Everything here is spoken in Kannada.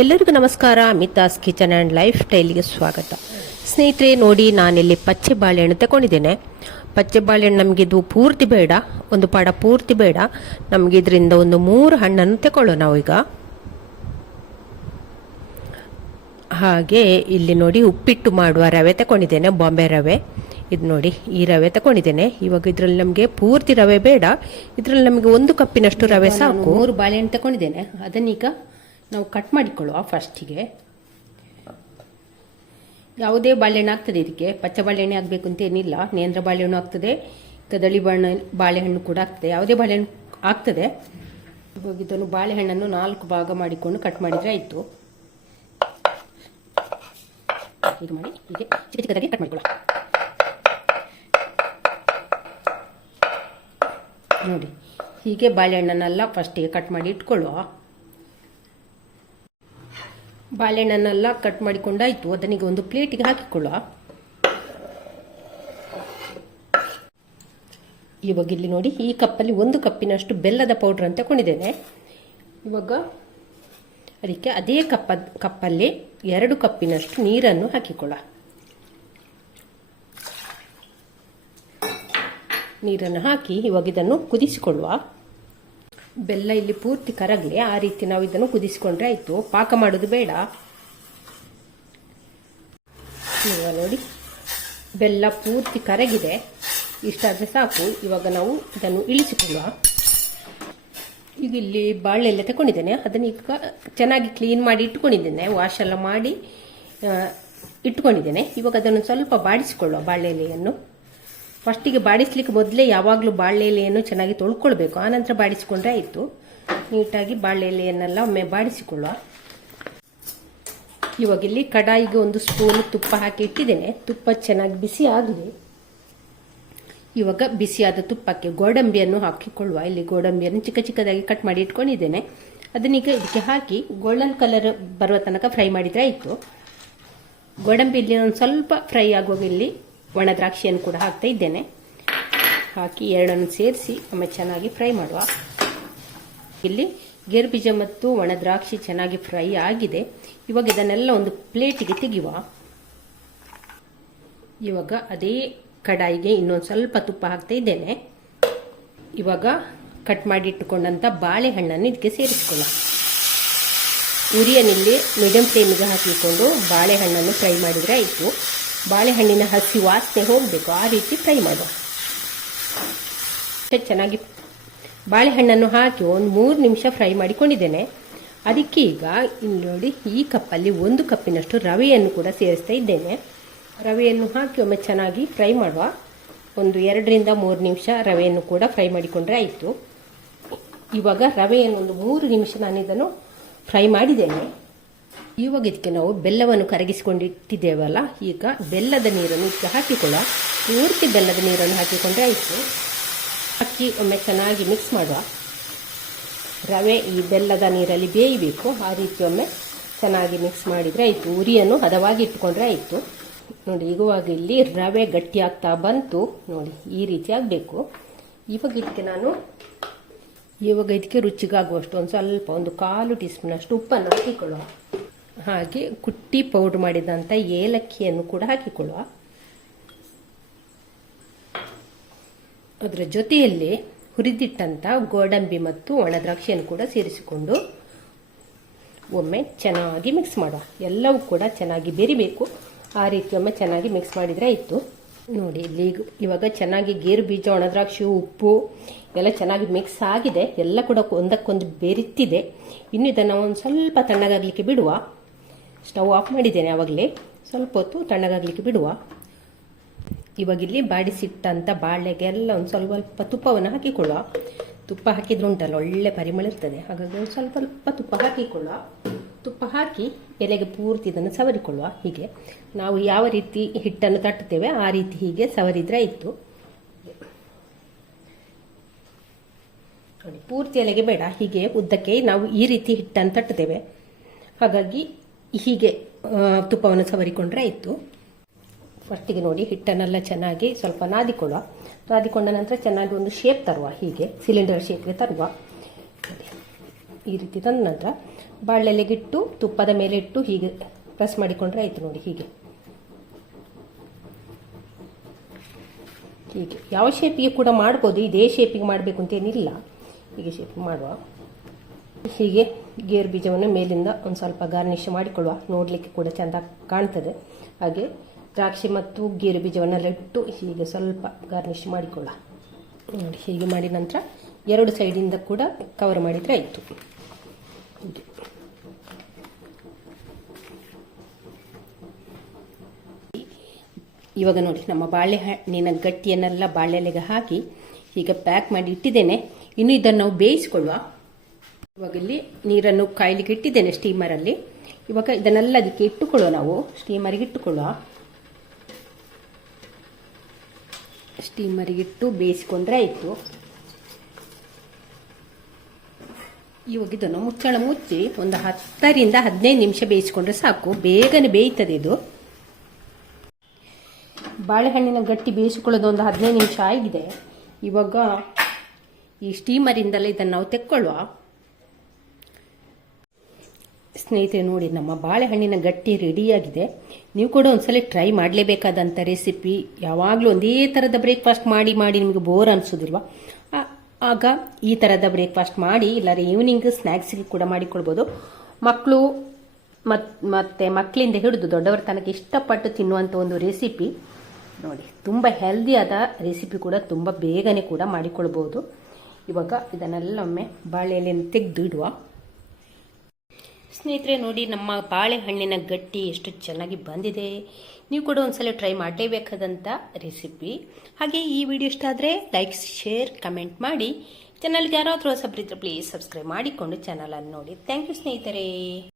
ಎಲ್ಲರಿಗೂ ನಮಸ್ಕಾರ. ಮಿತಾಸ್ ಕಿಚನ್ ಆ್ಯಂಡ್ ಲೈಫ್ ಸ್ಟೈಲ್ಗೆ ಸ್ವಾಗತ. ಸ್ನೇಹಿತರೆ ನೋಡಿ, ನಾನಿಲ್ಲಿ ಪಚ್ಚೆ ಬಾಳೆಹಣ್ಣು ತಗೊಂಡಿದ್ದೇನೆ. ಪಚ್ಚೆ ಬಾಳೆಹಣ್ಣು ನಮಗಿದು ಪೂರ್ತಿ ಬೇಡ, ಒಂದು ಪಾಡ ಪೂರ್ತಿ ಬೇಡ, ನಮಗೆ ಇದರಿಂದ ಒಂದು 3 ಹಣ್ಣನ್ನು ತಗೊಳ್ಳೋಣ ನಾವೀಗ. ಹಾಗೆ ಇಲ್ಲಿ ನೋಡಿ ಉಪ್ಪಿಟ್ಟು ಮಾಡುವ ರವೆ ತಗೊಂಡಿದ್ದೇನೆ, ಬಾಂಬೆ ರವೆ. ಇದು ನೋಡಿ, ಈ ರವೆ ತಗೊಂಡಿದ್ದೇನೆ. ಇವಾಗ ಇದರಲ್ಲಿ ನಮಗೆ ಪೂರ್ತಿ ರವೆ ಬೇಡ, ಇದರಲ್ಲಿ ನಮಗೆ 1 ಕಪ್ಪಿನಷ್ಟು ರವೆ ಸಾಕು. 3 ಬಾಳೆಹಣ್ಣು ತಗೊಂಡಿದ್ದೇನೆ, ಅದನ್ನೀಗ ನಾವು ಕಟ್ ಮಾಡಿಕೊಳ್ಳುವ. ಫಸ್ಟಿಗೆ ಯಾವುದೇ ಬಾಳೆಹಣ್ಣು ಆಗ್ತದೆ ಇದಕ್ಕೆ, ಪಚ್ಚೆ ಬಾಳೆಹಣ್ಣೆ ಆಗಬೇಕು ಅಂತ ಏನಿಲ್ಲ. ನೇಂದ್ರ ಬಾಳೆಹಣ್ಣು ಆಗ್ತದೆ, ಕದಳಿ ಬಾಳೆಹಣ್ಣು ಕೂಡ ಆಗ್ತದೆ, ಯಾವುದೇ ಬಾಳೆಹಣ್ಣು ಆಗ್ತದೆ. ಇವಾಗ ಇದನ್ನು ಬಾಳೆಹಣ್ಣನ್ನು 4 ಭಾಗ ಮಾಡಿಕೊಂಡು ಕಟ್ ಮಾಡಿದರೆ ಆಯಿತು. ಹೀಗೆ ಮಾಡಿ, ಹೀಗೆ ಚಿಕ್ಕ ಚಿಕ್ಕದಾಗಿ ಕಟ್ ಮಾಡಿಕೊಳ್ಳುವ. ನೋಡಿ, ಹೀಗೆ ಬಾಳೆಹಣ್ಣನ್ನೆಲ್ಲ ಫಸ್ಟಿಗೆ ಕಟ್ ಮಾಡಿ ಇಟ್ಕೊಳ್ಳುವ. ಬಾಳೆಹಣ್ಣನ್ನೆಲ್ಲ ಕಟ್ ಮಾಡಿಕೊಂಡಾಯಿತು, ಅದನಿಗೆ ಒಂದು ಪ್ಲೇಟಿಗೆ ಹಾಕಿಕೊಳ್ಳುವ. ಇವಾಗ ಇಲ್ಲಿ ನೋಡಿ, ಈ ಕಪ್ಪಲ್ಲಿ 1 ಕಪ್ಪಿನಷ್ಟು ಬೆಲ್ಲದ ಪೌಡ್ರ್ ಅಂತ ತಗೊಂಡಿದ್ದೇನೆ. ಇವಾಗ ಅದಕ್ಕೆ ಅದೇ ಕಪ್ಪಲ್ಲಿ 2 ಕಪ್ಪಿನಷ್ಟು ನೀರನ್ನು ಹಾಕಿಕೊಳ್ಳುವ. ನೀರನ್ನು ಹಾಕಿ ಇವಾಗ ಇದನ್ನು ಕುದಿಸಿಕೊಳ್ಳುವ. ಬೆಲ್ಲ ಇಲ್ಲಿ ಪೂರ್ತಿ ಕರಗಲಿ, ಆ ರೀತಿ ನಾವು ಇದನ್ನು ಕುದಿಸಿಕೊಂಡ್ರೆ ಆಯಿತು. ಪಾಕ ಮಾಡೋದು ಬೇಡ. ಇವಾಗ ನೋಡಿ, ಬೆಲ್ಲ ಪೂರ್ತಿ ಕರಗಿದೆ, ಇಷ್ಟಾದರೆ ಸಾಕು. ಇವಾಗ ನಾವು ಇದನ್ನು ಇಳಿಸಿಕೊಳ್ಳುವ. ಈಗ ಇಲ್ಲಿ ಬಾಳೆ ಎಲೆ ತಗೊಂಡಿದ್ದೇನೆ, ಅದನ್ನು ಈಗ ಚೆನ್ನಾಗಿ ಕ್ಲೀನ್ ಮಾಡಿ ಇಟ್ಕೊಂಡಿದ್ದೇನೆ, ವಾಶ್ ಎಲ್ಲ ಮಾಡಿ ಇಟ್ಕೊಂಡಿದ್ದೇನೆ. ಇವಾಗ ಅದನ್ನು ಸ್ವಲ್ಪ ಬಾಡಿಸಿಕೊಳ್ಳುವ ಬಾಳೆ ಎಲೆಯನ್ನು. ಫಸ್ಟಿಗೆ ಬಾಡಿಸ್ಲಿಕ್ಕೆ ಮೊದಲೇ ಯಾವಾಗಲೂ ಬಾಳೆ ಎಲೆಯನ್ನು ಚೆನ್ನಾಗಿ ತೊಳ್ಕೊಳ್ಬೇಕು, ಆನಂತರ ಬಾಡಿಸಿಕೊಂಡ್ರೆ ಆಯಿತು. ನೀಟಾಗಿ ಬಾಳೆ ಎಲೆಯನ್ನೆಲ್ಲ ಒಮ್ಮೆ ಬಾಡಿಸಿಕೊಳ್ಳುವ. ಇವಾಗ ಇಲ್ಲಿ ಕಡಾಯಿಗೆ 1 ಸ್ಪೂನ್ ತುಪ್ಪ ಹಾಕಿ ಇಟ್ಟಿದ್ದೇನೆ. ತುಪ್ಪ ಚೆನ್ನಾಗಿ ಬಿಸಿ ಆಗಿದೆ. ಇವಾಗ ಬಿಸಿಯಾದ ತುಪ್ಪಕ್ಕೆ ಗೋಡಂಬಿಯನ್ನು ಹಾಕಿಕೊಳ್ಳುವ. ಇಲ್ಲಿ ಗೋಡಂಬಿಯನ್ನು ಚಿಕ್ಕ ಚಿಕ್ಕದಾಗಿ ಕಟ್ ಮಾಡಿ ಇಟ್ಕೊಂಡಿದ್ದೇನೆ. ಅದನ್ನೀಗ ಇದಕ್ಕೆ ಹಾಕಿ ಗೋಲ್ಡನ್ ಕಲರ್ ಬರುವ ತನಕ ಫ್ರೈ ಮಾಡಿದರೆ ಆಯಿತು. ಗೋಡಂಬಿ ಇಲ್ಲಿ ಒಂದು ಸ್ವಲ್ಪ ಫ್ರೈ ಆಗುವಾಗ ಇಲ್ಲಿ ಒಣ ದ್ರಾಕ್ಷಿಯನ್ನು ಕೂಡ ಹಾಕ್ತಾ ಇದ್ದೇನೆ. ಹಾಕಿ ಎರಡನ್ನು ಸೇರಿಸಿ ಒಮ್ಮೆ ಚೆನ್ನಾಗಿ ಫ್ರೈ ಮಾಡುವ. ಇಲ್ಲಿ ಗೇರುಬೀಜ ಮತ್ತು ಒಣ ದ್ರಾಕ್ಷಿ ಚೆನ್ನಾಗಿ ಫ್ರೈ ಆಗಿದೆ. ಇವಾಗ ಇದನ್ನೆಲ್ಲ ಒಂದು ಪ್ಲೇಟಿಗೆ ತೆಗೆಯುವ. ಇವಾಗ ಅದೇ ಕಡಾಯಿಗೆ ಇನ್ನೊಂದು ಸ್ವಲ್ಪ ತುಪ್ಪ ಹಾಕ್ತಾ ಇದ್ದೇನೆ. ಇವಾಗ ಕಟ್ ಮಾಡಿ ಇಟ್ಟುಕೊಂಡಂಥ ಬಾಳೆಹಣ್ಣನ್ನು ಇದಕ್ಕೆ ಸೇರಿಸಿಕೊಳ್ಳ. ಉರಿಯನ್ನಿಲ್ಲಿ ಮೀಡಿಯಂ ಫ್ಲೇಮಿಗೆ ಹಾಕಿಕೊಂಡು ಬಾಳೆಹಣ್ಣನ್ನು ಫ್ರೈ ಮಾಡಿದರೆ ಆಯಿತು. ಬಾಳೆಹಣ್ಣಿನ ಹಸಿ ವಾಸನೆ ಹೋಗಬೇಕು, ಆ ರೀತಿ ಫ್ರೈ ಮಾಡುವ. ಚೆನ್ನಾಗಿ ಬಾಳೆಹಣ್ಣನ್ನು ಹಾಕಿ ಒಂದು 3 ನಿಮಿಷ ಫ್ರೈ ಮಾಡಿಕೊಂಡಿದ್ದೇನೆ. ಅದಕ್ಕೆ ಈಗ ಇಲ್ಲಿ ನೋಡಿ, ಈ ಕಪ್ಪಲ್ಲಿ 1 ಕಪ್ಪಿನಷ್ಟು ರವೆಯನ್ನು ಕೂಡ ಸೇರಿಸ್ತಾ ಇದ್ದೇನೆ. ರವೆಯನ್ನು ಹಾಕಿ ಒಮ್ಮೆ ಚೆನ್ನಾಗಿ ಫ್ರೈ ಮಾಡುವ. ಒಂದು 2 ರಿಂದ 3 ನಿಮಿಷ ರವೆಯನ್ನು ಕೂಡ ಫ್ರೈ ಮಾಡಿಕೊಂಡ್ರೆ ಆಯಿತು. ಇವಾಗ ರವೆಯನ್ನು ಒಂದು 3 ನಿಮಿಷ ನಾನು ಇದನ್ನು ಫ್ರೈ ಮಾಡಿದ್ದೇನೆ. ಇವಾಗ ಇದಕ್ಕೆ ನಾವು ಬೆಲ್ಲವನ್ನು ಕರಗಿಸಿಕೊಂಡಿಟ್ಟಿದ್ದೇವಲ್ಲ, ಈಗ ಬೆಲ್ಲದ ನೀರನ್ನು ಇದಕ್ಕೆ ಹಾಕಿಕೊಳ್ಳುವ. ಪೂರ್ತಿ ಬೆಲ್ಲದ ನೀರನ್ನು ಹಾಕಿಕೊಂಡ್ರೆ ಆಯಿತು. ಹಾಕಿ ಒಮ್ಮೆ ಚೆನ್ನಾಗಿ ಮಿಕ್ಸ್ ಮಾಡುವ. ರವೆ ಈ ಬೆಲ್ಲದ ನೀರಲ್ಲಿ ಬೇಯಬೇಕು, ಆ ರೀತಿ ಒಮ್ಮೆ ಚೆನ್ನಾಗಿ ಮಿಕ್ಸ್ ಮಾಡಿದರೆ ಆಯಿತು. ಉರಿಯನ್ನು ಹದವಾಗಿ ಇಟ್ಟುಕೊಂಡ್ರೆ ಆಯಿತು. ನೋಡಿ, ಇವಾಗ ಇಲ್ಲಿ ರವೆ ಗಟ್ಟಿ ಆಗ್ತಾ ಬಂತು. ನೋಡಿ, ಈ ರೀತಿ ಆಗಬೇಕು. ಇವಾಗ ಇದಕ್ಕೆ ರುಚಿಗಾಗುವಷ್ಟು ಒಂದು ಸ್ವಲ್ಪ, ಒಂದು 1/4 ಟೀ ಸ್ಪೂನಷ್ಟು ಉಪ್ಪನ್ನು ಹಾಕಿಕೊಳ್ಳುವ. ಹಾಗೆ ಕುಟ್ಟಿ ಪೌಡರ್ ಮಾಡಿದಂಥ ಏಲಕ್ಕಿಯನ್ನು ಕೂಡ ಹಾಕಿಕೊಳ್ಳುವ. ಅದರ ಜೊತೆಯಲ್ಲಿ ಹುರಿದಿಟ್ಟಂಥ ಗೋಡಂಬಿ ಮತ್ತು ಒಣ ದ್ರಾಕ್ಷಿಯನ್ನು ಕೂಡ ಸೇರಿಸಿಕೊಂಡು ಒಮ್ಮೆ ಚೆನ್ನಾಗಿ ಮಿಕ್ಸ್ ಮಾಡುವ. ಎಲ್ಲವೂ ಕೂಡ ಚೆನ್ನಾಗಿ ಬೆರಿಬೇಕು, ಆ ರೀತಿ ಒಮ್ಮೆ ಚೆನ್ನಾಗಿ ಮಿಕ್ಸ್ ಮಾಡಿದರೆ ಆಯಿತು. ನೋಡಿ, ಇಲ್ಲಿ ಇವಾಗ ಚೆನ್ನಾಗಿ ಗೇರು ಬೀಜ, ಒಣ ದ್ರಾಕ್ಷಿ, ಉಪ್ಪು ಎಲ್ಲ ಚೆನ್ನಾಗಿ ಮಿಕ್ಸ್ ಆಗಿದೆ. ಎಲ್ಲ ಕೂಡ ಒಂದಕ್ಕೊಂದು ಬೆರಿತಿದೆ. ಇನ್ನು ಇದನ್ನು ಒಂದು ಸ್ವಲ್ಪ ತಣ್ಣಗಾಗಲಿಕ್ಕೆ ಬಿಡುವ. ಸ್ಟವ್ ಆಫ್ ಮಾಡಿದ್ದೇನೆ ಆವಾಗಲೇ. ಸ್ವಲ್ಪ ಹೊತ್ತು ತಣ್ಣಗಾಗಲಿಕ್ಕೆ ಬಿಡುವ. ಇವಾಗಿಲ್ಲಿ ಬಾಡಿಸಿಟ್ಟಂಥ ಬಾಳೆಗೆಲ್ಲ ಒಂದು ಸ್ವಲ್ಪ ತುಪ್ಪವನ್ನು ಹಾಕಿಕೊಳ್ಳುವ. ತುಪ್ಪ ಹಾಕಿದ್ರೆ ಉಂಟಲ್ಲ, ಒಳ್ಳೆ ಪರಿಮಳ ಇರ್ತದೆ. ಹಾಗಾಗಿ ಒಂದು ಸ್ವಲ್ಪ ತುಪ್ಪ ಹಾಕಿಕೊಳ್ಳುವ. ತುಪ್ಪ ಹಾಕಿ ಎಲೆಗೆ ಪೂರ್ತಿ ಇದನ್ನು ಸವರಿಕೊಳ್ಳುವ. ಹೀಗೆ ನಾವು ಯಾವ ರೀತಿ ಹಿಟ್ಟನ್ನು ತಟ್ಟುತ್ತೇವೆ ಆ ರೀತಿ ಹೀಗೆ ಸವರಿದ್ರೆ ಆಯಿತು. ನೋಡಿ, ಪೂರ್ತಿ ಎಲೆಗೆ ಬೇಡ, ಹೀಗೆ ಉದ್ದಕ್ಕೆ ನಾವು ಈ ರೀತಿ ಹಿಟ್ಟನ್ನು ತಟ್ಟುತ್ತೇವೆ. ಹಾಗಾಗಿ ಹೀಗೆ ತುಪ್ಪವನ್ನು ಸವರಿಕೊಂಡ್ರೆ ಆಯಿತು. ಫಸ್ಟಿಗೆ ನೋಡಿ, ಹಿಟ್ಟನ್ನೆಲ್ಲ ಚೆನ್ನಾಗಿ ಸ್ವಲ್ಪ ನಾದಿಕೊಳ್ಳುವ. ನಾದಿಕೊಂಡ ನಂತರ ಚೆನ್ನಾಗಿ ಒಂದು ಶೇಪ್ ತರುವ. ಹೀಗೆ ಸಿಲಿಂಡರ್ ಶೇಪ್ಗೆ ತರುವ. ಈ ರೀತಿ ತಂದ ನಂತರ ಬಾಳೆಲೆಗಿಟ್ಟು ತುಪ್ಪದ ಮೇಲೆ ಇಟ್ಟು ಹೀಗೆ ಪ್ರೆಸ್ ಮಾಡಿಕೊಂಡ್ರೆ ಆಯಿತು ನೋಡಿ. ಹೀಗೆ ಹೀಗೆ ಯಾವ ಶೇಪಿಗೆ ಕೂಡ ಮಾಡ್ಬೋದು, ಇದೇ ಶೇಪಿಗೆ ಮಾಡಬೇಕು ಅಂತೇನಿಲ್ಲ, ಹೀಗೆ ಶೇಪ್ ಮಾಡುವ. ಹೀಗೆ ಗೇರು ಬೀಜವನ್ನು ಮೇಲಿಂದ ಒಂದು ಸ್ವಲ್ಪ ಗಾರ್ನಿಶ್ ಮಾಡಿಕೊಳ್ಳುವ, ನೋಡಲಿಕ್ಕೆ ಕೂಡ ಚೆಂದ ಕಾಣ್ತದೆ. ಹಾಗೆ ದ್ರಾಕ್ಷಿ ಮತ್ತು ಗೇರು ಬೀಜವನ್ನೆಲ್ಲ ಇಟ್ಟು ಹೀಗೆ ಸ್ವಲ್ಪ ಗಾರ್ನಿಶ್ ಮಾಡಿಕೊಳ್ಳುವ ನೋಡಿ. ಹೀಗೆ ಮಾಡಿದ ನಂತರ 2 ಸೈಡಿಂದ ಕೂಡ ಕವರ್ ಮಾಡಿದರೆ ಆಯಿತು. ಇವಾಗ ನೋಡಿ ನಮ್ಮ ಬಾಳೆಹಣ್ಣಿನ ಗಟ್ಟಿಯನ್ನೆಲ್ಲ ಬಾಳೆಲೆಗೆ ಹಾಕಿ ಹೀಗೆ ಪ್ಯಾಕ್ ಮಾಡಿ ಇಟ್ಟಿದ್ದೇನೆ. ಇನ್ನು ಇದನ್ನು ನಾವು ಬೇಯಿಸಿಕೊಳ್ಳುವ. ಇವಾಗ ಇಲ್ಲಿ ನೀರನ್ನು ಕಾಯ್ಲಿಕ್ಕೆ ಇಟ್ಟಿದ್ದೇನೆ ಸ್ಟೀಮರಲ್ಲಿ. ಇವಾಗ ಇದನ್ನೆಲ್ಲ ಅದಕ್ಕೆ ಇಟ್ಟುಕೊಳ್ಳುವ, ನಾವು ಸ್ಟೀಮರಿಗೆ ಇಟ್ಟುಕೊಳ್ಳುವ. ಸ್ಟೀಮರಿಗಿಟ್ಟು ಬೇಯಿಸಿಕೊಂಡ್ರೆ ಆಯಿತು. ಇವಾಗ ಇದನ್ನು ಮುಚ್ಚಳ ಮುಚ್ಚಿ ಒಂದು 10 ರಿಂದ 15 ನಿಮಿಷ ಬೇಯಿಸಿಕೊಂಡ್ರೆ ಸಾಕು, ಬೇಗನೆ ಬೇಯ್ತದೆ ಇದು. ಬಾಳೆಹಣ್ಣಿನ ಗಟ್ಟಿ ಬೇಯಿಸಿಕೊಳ್ಳೋದು ಒಂದು 15 ನಿಮಿಷ ಆಗಿದೆ. ಇವಾಗ ಈ ಸ್ಟೀಮರಿಂದಲೇ ಇದನ್ನು ನಾವು ತೆಕ್ಕೊಳ್ಳುವ. ಸ್ನೇಹಿತರೆ ನೋಡಿ, ನಮ್ಮ ಬಾಳೆಹಣ್ಣಿನ ಗಟ್ಟಿ ರೆಡಿಯಾಗಿದೆ. ನೀವು ಕೂಡ ಒಂದ್ಸಲ ಟ್ರೈ ಮಾಡಲೇಬೇಕಾದಂಥ ರೆಸಿಪಿ. ಯಾವಾಗಲೂ ಒಂದೇ ಥರದ ಬ್ರೇಕ್ಫಾಸ್ಟ್ ಮಾಡಿ ನಿಮಗೆ ಬೋರ್ ಅನಿಸೋದಿಲ್ವಾ? ಆಗ ಈ ಥರದ ಬ್ರೇಕ್ಫಾಸ್ಟ್ ಮಾಡಿ, ಇಲ್ಲಾರೆ ಈವ್ನಿಂಗ್ ಸ್ನ್ಯಾಕ್ಸ್ಗೆ ಕೂಡ ಮಾಡಿಕೊಳ್ಬೋದು. ಮಕ್ಕಳು ಮತ್ತು ಮಕ್ಕಳಿಂದ ಹಿಡಿದು ದೊಡ್ಡವರ ತನಕ ಇಷ್ಟಪಟ್ಟು ತಿನ್ನುವಂಥ ಒಂದು ರೆಸಿಪಿ ನೋಡಿ. ತುಂಬ ಹೆಲ್ದಿಯಾದ ರೆಸಿಪಿ ಕೂಡ, ತುಂಬ ಬೇಗನೆ ಕೂಡ ಮಾಡಿಕೊಳ್ಬೋದು. ಇವಾಗ ಇದನ್ನೆಲ್ಲ ಒಮ್ಮೆ ಬಾಳೆಎಲೆಯನ್ನು ತೆಗೆದು ಇಡುವ. ಸ್ನೇಹಿತರೆ ನೋಡಿ, ನಮ್ಮ ಬಾಳೆಹಣ್ಣಿನ ಗಟ್ಟಿ ಎಷ್ಟು ಚೆನ್ನಾಗಿ ಬಂದಿದೆ. ನೀವು ಕೂಡ ಒಂದ್ಸಲ ಟ್ರೈ ಮಾಡಲೇಬೇಕಾದಂಥ ರೆಸಿಪಿ. ಹಾಗೆ ಈ ವಿಡಿಯೋ ಇಷ್ಟ ಆದರೆ ಲೈಕ್, ಶೇರ್, ಕಮೆಂಟ್ ಮಾಡಿ. ಚಾನಲ್ಗೆ ಯಾರಾದರೂ ಹೊಸಬರಿದ್ದರೆ ಪ್ಲೀಸ್ ಸಬ್ಸ್ಕ್ರೈಬ್ ಮಾಡಿಕೊಂಡು ಚಾನಲನ್ನು ನೋಡಿ. ಥ್ಯಾಂಕ್ ಯು ಸ್ನೇಹಿತರೆ.